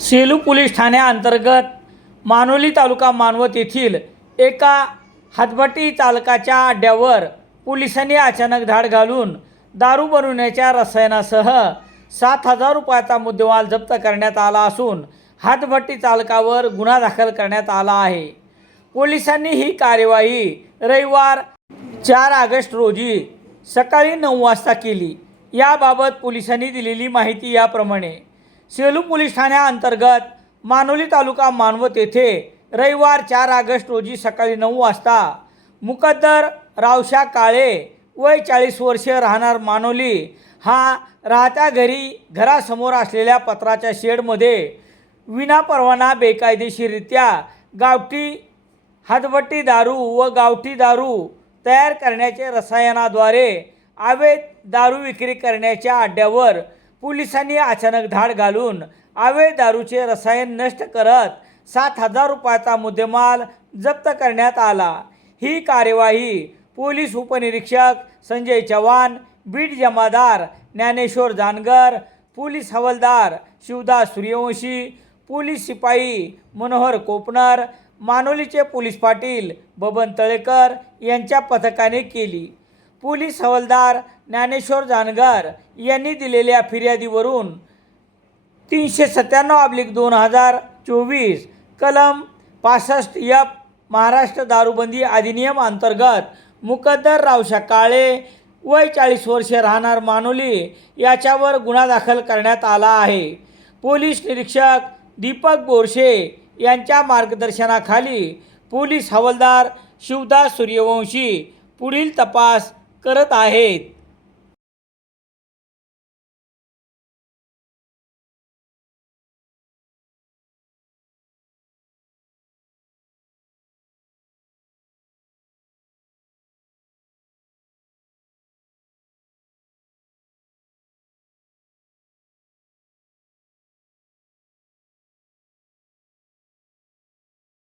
Selu police ठाण्याअंतर्गत मानोली तालुका मानवत येथील एका हातभट्टी चालकाच्या अड्ड्यावर पोलिसांनी अचानक धाड घालून दारू बनवण्याच्या रसायनासह सात हजार रुपयाचा मुद्देमाल जप्त करण्यात आला असून हातभट्टी चालकावर गुन्हा दाखल करण्यात आला आहे. पोलिसांनी ही कार्यवाही रविवार चार ऑगस्ट रोजी सकाळी नऊ वाजता केली. याबाबत पोलिसांनी दिलेली माहिती याप्रमाणे सेलू पोलीस ठाण्याअंतर्गत मानोली तालुका मानवत येथे रविवार चार ऑगस्ट रोजी सकाळी नऊ वाजता मुकद्दर रावशा काळे वय चाळीस वर्षे राहणार मानोली हा राहत्या घरी घरासमोर असलेल्या पत्राच्या शेडमध्ये विनापरवाना बेकायदेशीररित्या गावठी हातभट्टी दारू व गावठी दारू तयार करण्याचे रसायनाद्वारे अवैध दारू विक्री करण्याच्या अड्ड्यावर पोलिसांनी अचानक धाड घालून आवे दारूचे रसायन नष्ट करत सात हजार रुपयाचा मुद्देमाल जप्त करण्यात आला. ही कार्यवाही पोलीस उपनिरीक्षक संजय चव्हाण बीड जमादार ज्ञानेश्वर जानगर पोलीस हवालदार शिवदास सूर्यवंशी पोलीस शिपाई मनोहर कोपनर मानोलीचे पोलीस पाटील बबन तळेकर यांच्या पथकाने केली. पोलीस हवालदार ज्ञानेश्वर जानगर यांनी दिलेल्या फिर्यादीवरून तीनशे सत्त्याण्णव अब्लिक दोन हजार चोवीस कलम पासष्ट यप महाराष्ट्र दारूबंदी अधिनियम अंतर्गत मुकद्दर रावशा काळे वय चाळीस वर्षे राहणार मानोली याच्यावर गुन्हा दाखल करण्यात आला आहे. पोलीस निरीक्षक दीपक बोरशे यांच्या मार्गदर्शनाखाली पोलीस हवालदार शिवदास सूर्यवंशी पुढील तपास करत आहेत.